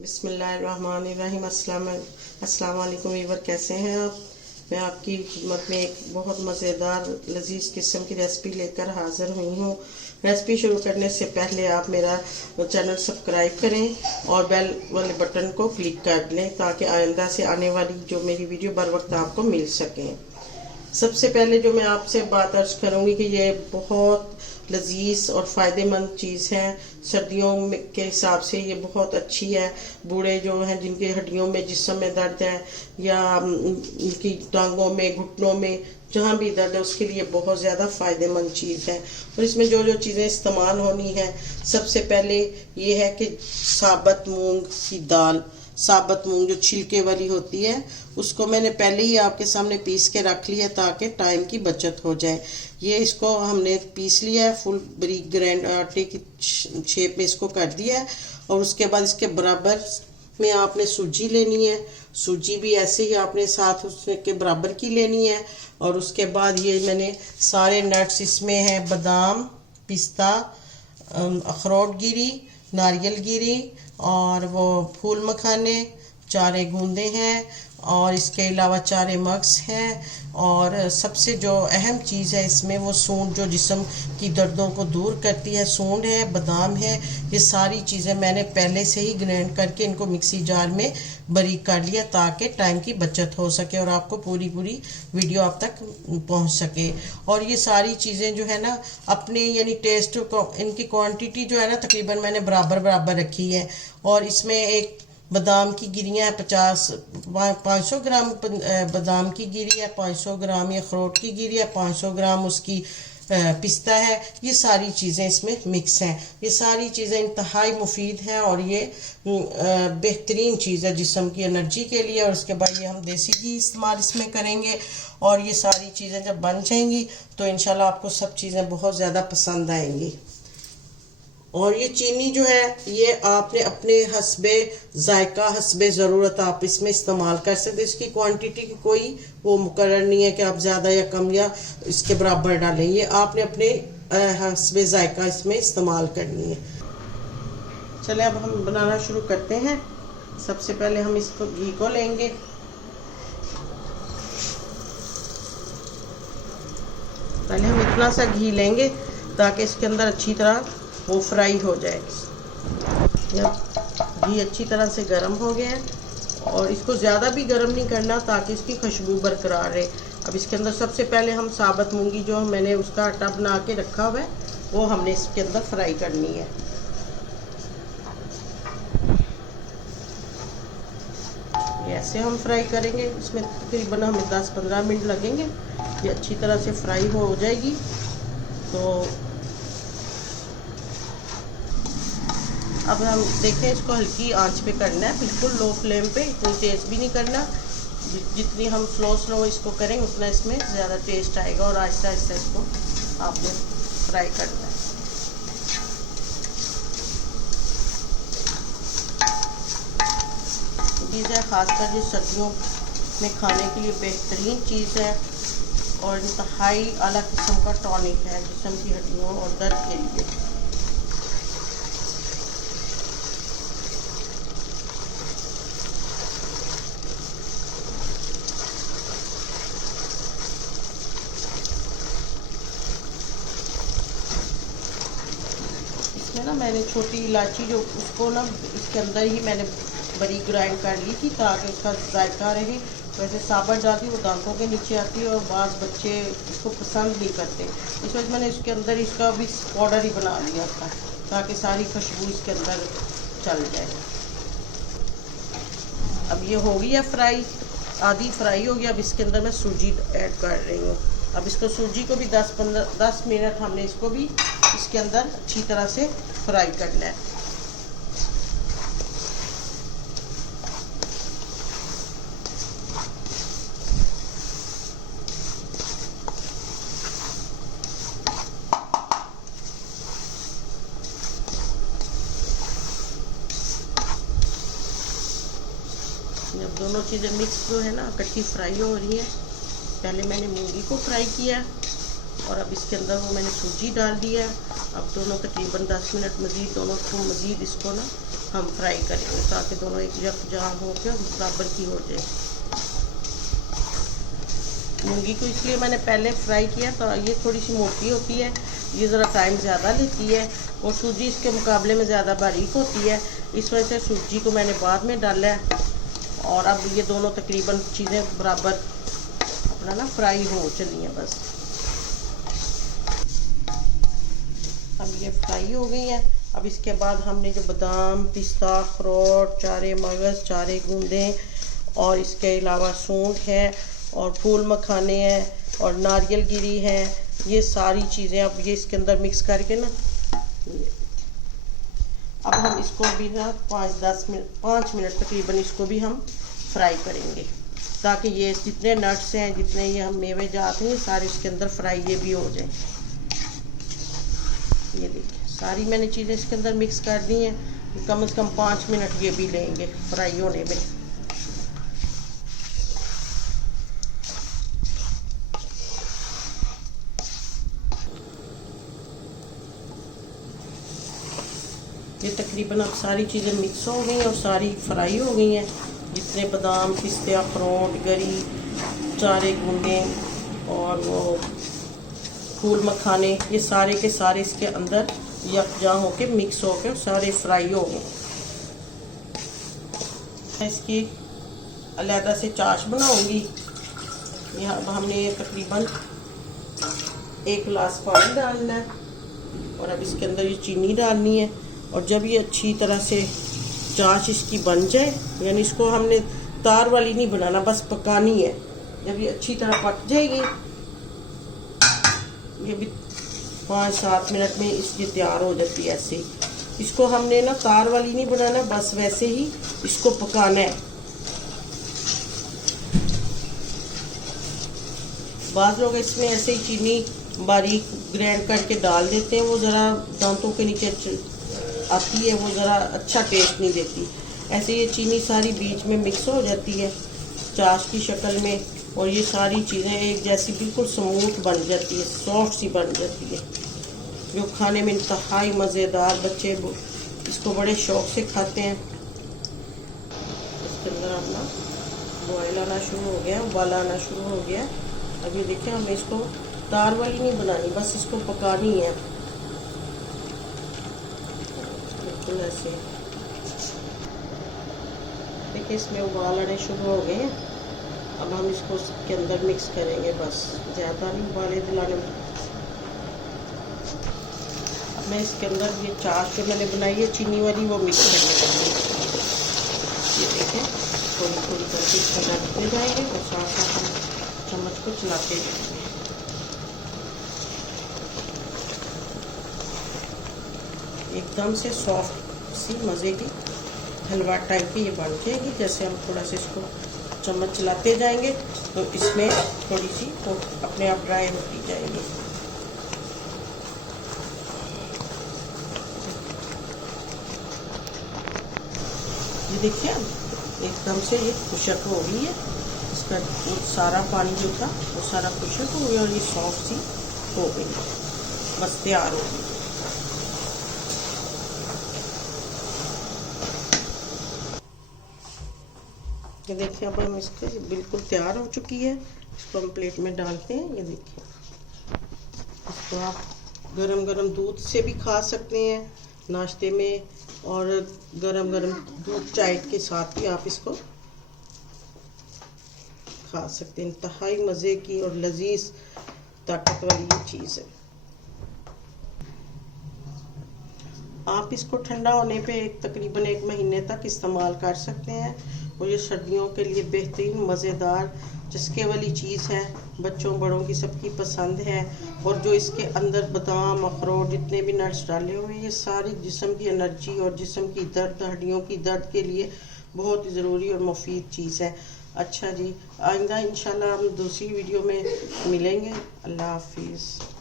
बिस्मिल्लाहिर्रहमानिर्रहीम। अस्सलाम वालेकुम वीवर, कैसे हैं आप। मैं आपकी खिदमत में एक बहुत मज़ेदार लजीज किस्म की रेसिपी लेकर हाज़िर हुई हूँ। रेसिपी शुरू करने से पहले आप मेरा चैनल सब्सक्राइब करें और बेल वाले बटन को क्लिक कर लें ताकि आइंदा से आने वाली जो मेरी वीडियो बर वक्त आपको मिल सकें। सबसे पहले जो मैं आपसे बात अर्ज करूँगी कि ये बहुत लजीज और फ़ायदेमंद चीज़ है। सर्दियों के हिसाब से ये बहुत अच्छी है। बूढ़े जो हैं जिनकी हड्डियों में जिस्म में दर्द है या उनकी टांगों में घुटनों में जहाँ भी दर्द है उसके लिए बहुत ज़्यादा फ़ायदेमंद चीज़ है। और इसमें जो जो चीज़ें इस्तेमाल होनी है, सबसे पहले ये है कि साबुत मूंग की दाल, साबुत मूंग जो छिलके वाली होती है उसको मैंने पहले ही आपके सामने पीस के रख लिया ताकि टाइम की बचत हो जाए। ये इसको हमने पीस लिया है, फुल बारीक ग्राइंड आटे की शेप में इसको कर दिया है। और उसके बाद इसके बराबर में आपने सूजी लेनी है। सूजी भी ऐसे ही आपने साथ उसके बराबर की लेनी है। और उसके बाद ये मैंने सारे नट्स इसमें हैं, बादाम, पिस्ता, अखरोट गिरी, नारियल गिरी और वो फूल मखाने, 4 गूंदे हैं और इसके अलावा 4 मग्स हैं। और सबसे जो अहम चीज़ है इसमें वो सूंड जो जिस्म की दर्दों को दूर करती है, सूंड है, बादाम है। ये सारी चीज़ें मैंने पहले से ही ग्राइंड करके इनको मिक्सी जार में बारीक कर लिया ताकि टाइम की बचत हो सके और आपको पूरी वीडियो आप तक पहुंच सके। और ये सारी चीज़ें जो है ना अपने यानी टेस्ट को, इनकी क्वांटिटी जो है ना तकरीबन मैंने बराबर रखी है। और इसमें एक बादाम की गिरियाँ 500 ग्राम बादाम की गिरी है, 500 ग्राम ये अखरोट की गिरी है, 500 ग्राम उसकी पिस्ता है। ये सारी चीज़ें इसमें मिक्स हैं। ये सारी चीज़ें इंतहाई मुफीद हैं और ये बेहतरीन चीज़ है जिस्म की एनर्जी के लिए। और उसके बाद ये हम देसी घी इस्तेमाल इसमें करेंगे। और ये सारी चीज़ें जब बन जाएंगी तो इंशाल्लाह आपको सब चीज़ें बहुत ज़्यादा पसंद आएंगी। और ये चीनी जो है ये आपने अपने हस्बे जायका, हस्बे ज़रूरत आप इसमें इस्तेमाल कर सकते। इसकी क्वांटिटी की कोई वो मुकर्रर नहीं है कि आप ज़्यादा या कम या इसके बराबर डालें। ये आपने अपने हस्बे जायका इसमें इस्तेमाल करनी है। चले अब हम बनाना शुरू करते हैं। सबसे पहले हम इसको घी को लेंगे। पहले हम इतना सा घी लेंगे ताकि इसके अंदर अच्छी तरह वो फ्राई हो जाए। जब घी अच्छी तरह से गर्म हो गया है और इसको ज़्यादा भी गर्म नहीं करना ताकि इसकी खुशबू बरकरार रहे। अब इसके अंदर सबसे पहले हम साबुत मूंगी जो मैंने उसका आटा बना के रखा हुआ है वो हमने इसके अंदर फ्राई करनी है। ऐसे हम फ्राई करेंगे, इसमें तकरीबन हमें 10-15 मिनट लगेंगे। ये अच्छी तरह से फ्राई हो जाएगी। तो अब हम देखें, इसको हल्की आंच पे करना है, बिल्कुल लो फ्लेम पे, इतनी तेज़ भी नहीं करना। जितनी हम स्लो इसको करें उतना इसमें ज़्यादा टेस्ट आएगा। और आहिस्ता आहिस्ता इसको आपने फ्राई करना है। चीज़ है ख़ासकर जो सर्दियों में खाने के लिए बेहतरीन चीज़ है और इंतहाई आला किस्म का टॉनिक है जिस्म की हड्डियों और दर्द के लिए। इसमें ना मैंने छोटी इलायची जो उसको ना इसके अंदर ही मैंने बारीक ग्राइंड कर ली थी ताकि उसका जायका रहे। वैसे साबुत डालती वो दांतों के नीचे आती है और बाज़ बच्चे इसको पसंद नहीं करते। इस वजह मैंने इसके अंदर इसका भी पाउडर ही बना लिया था ताकि सारी खुशबू इसके अंदर चल जाए। अब ये हो गई है फ्राई, आधी फ्राई हो गई। अब इसके अंदर मैं सूजी ऐड कर रही हूँ। अब इसको सूजी को भी 10 मिनट हमने इसको भी इसके अंदर अच्छी तरह से फ्राई करना है। जब दोनों चीज़ें मिक्स जो है ना इकट्ठी फ्राई हो रही है, पहले मैंने मूंगी को फ्राई किया और अब इसके अंदर वो मैंने सूजी डाल दिया। अब दोनों तकरीबन 10 मिनट मज़ीद दोनों को मज़ीद इसको ना हम फ्राई करेंगे ताकि दोनों एक यकजान होकर बराबर की हो जाए। मूंगी को इसलिए मैंने पहले फ्राई किया तो ये थोड़ी सी मोटी होती है, ये ज़रा टाइम ज़्यादा लेती है, और सूजी इसके मुकाबले में ज़्यादा बारीक होती है, इस वजह से सूजी को मैंने बाद में डाला है। और अब ये दोनों तकरीबन चीज़ें बराबर अपना ना फ्राई हो चली हैं बस। अब ये फ्राई हो गई है। अब इसके बाद हमने जो बादाम, पिस्ता, अखरोट, चारे मगज़, चारे गूंदे और इसके अलावा सूंठ है और फूल मखाने हैं और नारियल गिरी है, ये सारी चीज़ें अब ये इसके अंदर मिक्स करके ना अब हम इसको भी ना 5 मिनट तकरीबन इसको भी हम फ्राई करेंगे ताकि ये जितने नट्स हैं, जितने ये हम मेवे जाते हैं, सारे इसके अंदर फ्राई ये भी हो जाए। ये देखिए सारी मैंने चीज़ें इसके अंदर मिक्स कर दी हैं। कम से कम 5 मिनट ये भी लेंगे फ्राई होने में। ये तकरीबन अब सारी चीज़ें मिक्स हो गई और सारी फ्राई हो गई हैं। जितने बादाम, पिस्ते, अखरोट, गरी, चारे गूंदे और वो फूल मखाने, ये सारे के सारे इसके अंदर यकजा होके मिक्स होके सारे फ्राई हो गए। इसकी अलहदा से चाश बनाऊंगी। यहाँ अब हमने ये तकरीबन 1 गिलास पानी डालना है और अब इसके अंदर ये चीनी डालनी है। और जब ये अच्छी तरह से चाश इसकी बन जाए, यानी इसको हमने तार वाली नहीं बनाना, बस पकानी है। जब ये अच्छी तरह पक जाएगी, ये भी 5-7 मिनट में इसकी तैयार हो जाती है। ऐसे ही इसको हमने ना तार वाली नहीं बनाना, बस वैसे ही इसको पकाना है। बाद लोग इसमें ऐसे ही चीनी बारीक ग्राइंड करके डाल देते हैं, वो ज़रा दांतों के नीचे आती है, वो ज़रा अच्छा टेस्ट नहीं देती। ऐसे ये चीनी सारी बीच में मिक्स हो जाती है चाश की शक्ल में, और ये सारी चीज़ें एक जैसी बिल्कुल स्मूथ बन जाती है, सॉफ्ट सी बन जाती है, जो खाने में इंतहाई मज़ेदार, बच्चे इसको बड़े शौक़ से खाते हैं। इसके अंदर अपना बॉयल आना शुरू हो गया, उबाला आना शुरू हो गया। अब ये देखिए हमें इसको तार वाली नहीं बनानी, बस इसको पकानी है बिल्कुल ऐसे। देखिए इसमें उबाल आने शुरू हो गए। अब हम इसको इसके अंदर मिक्स करेंगे, बस ज़्यादा नहीं उबाले दिलाने में। अब मैं इसके अंदर ये चाश जो मैंने बनाई है चीनी वाली, वो मिक्स करने लगी। ये देखिए थोड़ी थोड़ी करके इसमें डालते जाएंगे और साथ साथ हम चम्मच को चलाते जाएंगे। एकदम से सॉफ्ट सी मज़े की हलवा टाइप की ये बन जाएगी। जैसे हम थोड़ा सा इसको चम्मच चलाते जाएंगे तो इसमें थोड़ी सी तो अपने आप ड्राई होती जाएगी। ये देखिए एकदम से ये खुशक हो गई है, इसका सारा पानी जो था वो सारा खुशक हो गया और ये सॉफ्ट सी हो गई, बस तैयार हो गई। ये देखिए अब हम इसको बिल्कुल तैयार हो चुकी है। इसको हम प्लेट में डालते हैं। ये देखिए इसको आप गरम गरम दूध से भी खा सकते हैं नाश्ते में, और गरम गरम दूध चाय के साथ भी आप इसको खा सकते हैं। इंतहाई मज़े की और लजीज ताकत वाली ये चीज़ है। आप इसको ठंडा होने पे तकरीबन 1 महीने तक इस्तेमाल कर सकते हैं, और ये सर्दियों के लिए बेहतरीन मज़ेदार चस्के वाली चीज़ है। बच्चों बड़ों की सबकी पसंद है। और जो इसके अंदर बादाम, अखरोट, जितने भी नट्स डाले हुए हैं, ये सारी जिस्म की एनर्जी और जिस्म की दर्द, हड्डियों की दर्द के लिए बहुत ही ज़रूरी और मुफीद चीज़ है। अच्छा जी, आइंदा इंशाल्लाह हम दूसरी वीडियो में मिलेंगे। अल्लाह हाफिज़।